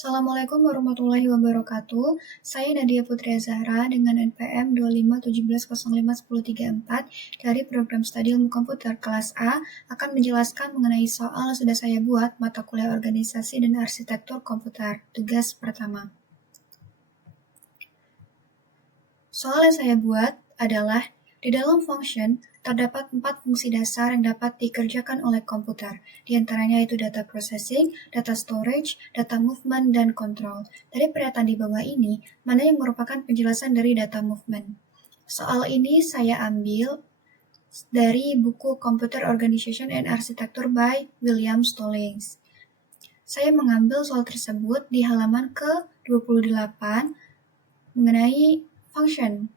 Assalamualaikum warahmatullahi wabarakatuh. Saya Nadia Putri Zahra dengan NPM 2517051034 dari program studi ilmu komputer kelas A akan menjelaskan mengenai soal yang sudah saya buat mata kuliah organisasi dan arsitektur komputer. Tugas pertama. Soal yang saya buat adalah di dalam function terdapat 4 fungsi dasar yang dapat dikerjakan oleh komputer. Di antaranya itu data processing, data storage, data movement, dan control. Dari pernyataan di bawah ini, mana yang merupakan penjelasan dari data movement? Soal ini saya ambil dari buku Computer Organization and Architecture by William Stallings. Saya mengambil soal tersebut di halaman ke-28 mengenai function.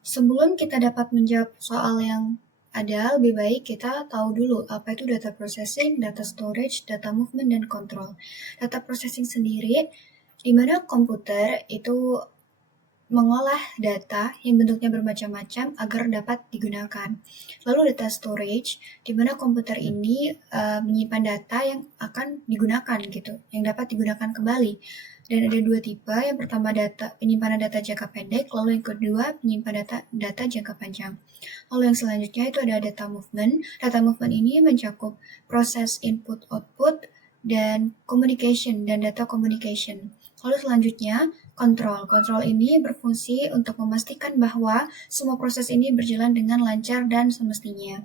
Sebelum kita dapat menjawab soal yang ada, lebih baik kita tahu dulu apa itu data processing, data storage, data movement, dan control. Data processing sendiri, di mana komputer itu mengolah data yang bentuknya bermacam-macam agar dapat digunakan. Lalu data storage, di mana komputer ini menyimpan data yang akan digunakan gitu, yang dapat digunakan kembali. Dan ada dua tipe, yang pertama penyimpanan data jangka pendek, lalu yang kedua penyimpanan data jangka panjang. Lalu yang selanjutnya itu ada data movement. Data movement ini mencakup proses input-output dan communication dan data communication. Lalu selanjutnya control. Control ini berfungsi untuk memastikan bahwa semua proses ini berjalan dengan lancar dan semestinya.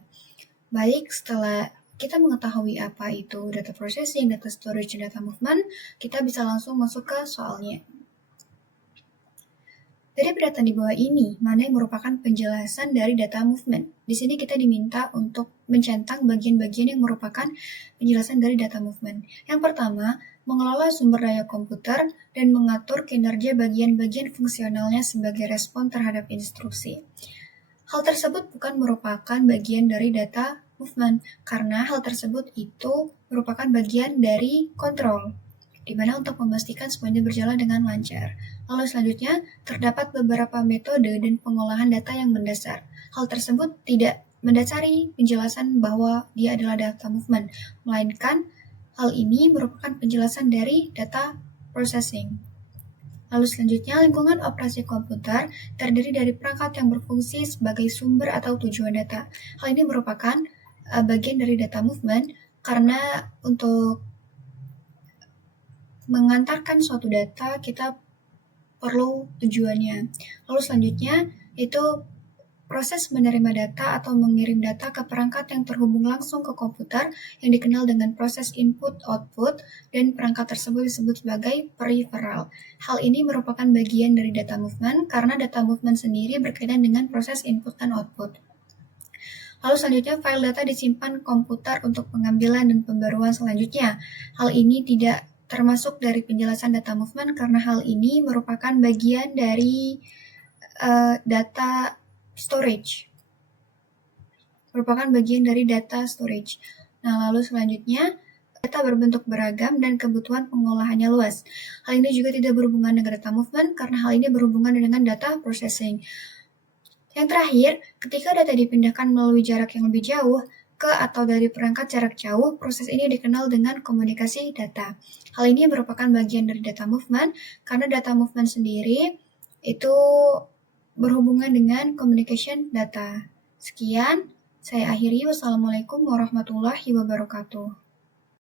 Baik, setelah kita mengetahui apa itu data processing, data storage, dan data movement, kita bisa langsung masuk ke soalnya. Dari pernyataan di bawah ini, mana yang merupakan penjelasan dari data movement? Di sini kita diminta untuk mencentang bagian-bagian yang merupakan penjelasan dari data movement. Yang pertama, mengelola sumber daya komputer dan mengatur kinerja bagian-bagian fungsionalnya sebagai respon terhadap instruksi. Hal tersebut bukan merupakan bagian dari data movement, karena hal tersebut itu merupakan bagian dari kontrol, di mana untuk memastikan semuanya berjalan dengan lancar. Lalu selanjutnya, terdapat beberapa metode dan pengolahan data yang mendasar. Hal tersebut tidak mendasari penjelasan bahwa dia adalah data movement, melainkan hal ini merupakan penjelasan dari data processing. Lalu selanjutnya, lingkungan operasi komputer terdiri dari perangkat yang berfungsi sebagai sumber atau tujuan data. Hal ini merupakan bagian dari data movement, karena untuk mengantarkan suatu data kita perlu tujuannya. Lalu selanjutnya itu proses menerima data atau mengirim data ke perangkat yang terhubung langsung ke komputer yang dikenal dengan proses input-output, dan perangkat tersebut disebut sebagai peripheral. Hal ini merupakan bagian dari data movement karena data movement sendiri berkaitan dengan proses input dan output. Lalu selanjutnya, file data disimpan komputer untuk pengambilan dan pembaruan selanjutnya. Hal ini tidak termasuk dari penjelasan data movement karena hal ini merupakan bagian dari data storage. Merupakan bagian dari data storage. Nah, lalu selanjutnya, data berbentuk beragam dan kebutuhan pengolahannya luas. Hal ini juga tidak berhubungan dengan data movement karena hal ini berhubungan dengan data processing. Yang terakhir, ketika data dipindahkan melalui jarak yang lebih jauh ke atau dari perangkat jarak jauh, proses ini dikenal dengan komunikasi data. Hal ini merupakan bagian dari data movement karena data movement sendiri itu berhubungan dengan communication data. Sekian, saya akhiri. Wassalamualaikum warahmatullahi wabarakatuh.